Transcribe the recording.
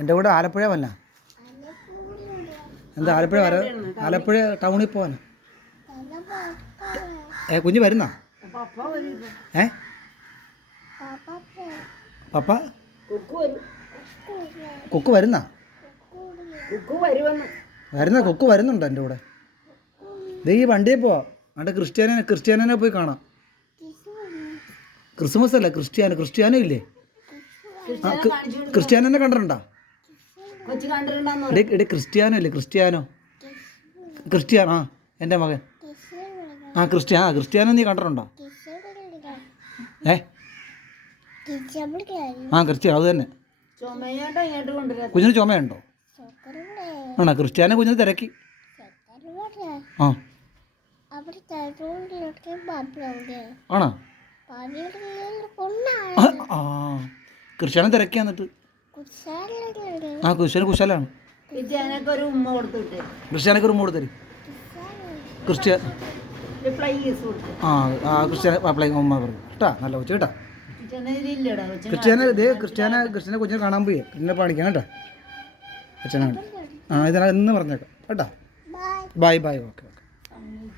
എൻ്റെ കൂടെ ആലപ്പുഴ വന്ന എന്താ ആലപ്പുഴ വര ആലപ്പുഴ ടൗണിൽ പോവാനാ. കുഞ്ഞ് വരുന്നാ? ഏ പപ്പ കുക്ക് വരുന്നാ? കുക്ക് വരുന്നുണ്ടോ എൻ്റെ കൂടെ? ഇത് ഈ വണ്ടിയിൽ പോവാ. അവിടെ ക്രിസ്ത്യാനെ പോയി കാണാം. ക്രിസ്മസ് അല്ല, ക്രിസ്ത്യാനോ ഇല്ലേ? ക്രിസ്ത്യാനെ കണ്ടിട്ടുണ്ടോ? എടേ ക്രിസ്ത്യാനോ ഇല്ലേ? ക്രിസ്ത്യാനോ എൻ്റെ മകൻ. ക്രിസ്ത്യാനോ നീ കണ്ടിട്ടുണ്ടോ? ക്രിസ്ത്യാനോ അത് തന്നെ. കുഞ്ഞിന് ചുമയുണ്ടോ? ആണോ? ക്രിസ്ത്യാനോ കുഞ്ഞിന് തിരക്കി. ആണോ? ക്രിസ്ത്യാനോ തിരക്കിയ എന്നിട്ട് ക്രിസ്ത്യാനോ കുശലാണ്. ക്രിസ്ത്യാനൊക്കെ ഒരു ഉമ്മ കൊടുത്തരും. ക്രിസ്ത്യാനോ ക്രിസ്ത്യാനോ ഉമ്മ പറഞ്ഞു കേട്ടാ. നല്ല കൊച്ചു കേട്ടാ. ക്രിസ്ത്യാനെ കുഞ്ഞിനെ കാണാൻ പോയി. എന്നെ പാടിക്കാൻ കേട്ടാ. അച്ഛനാണ്. ഇതിനാ എന്ന് പറഞ്ഞേക്കാം കേട്ടാ. ബൈ. ഓക്കെ.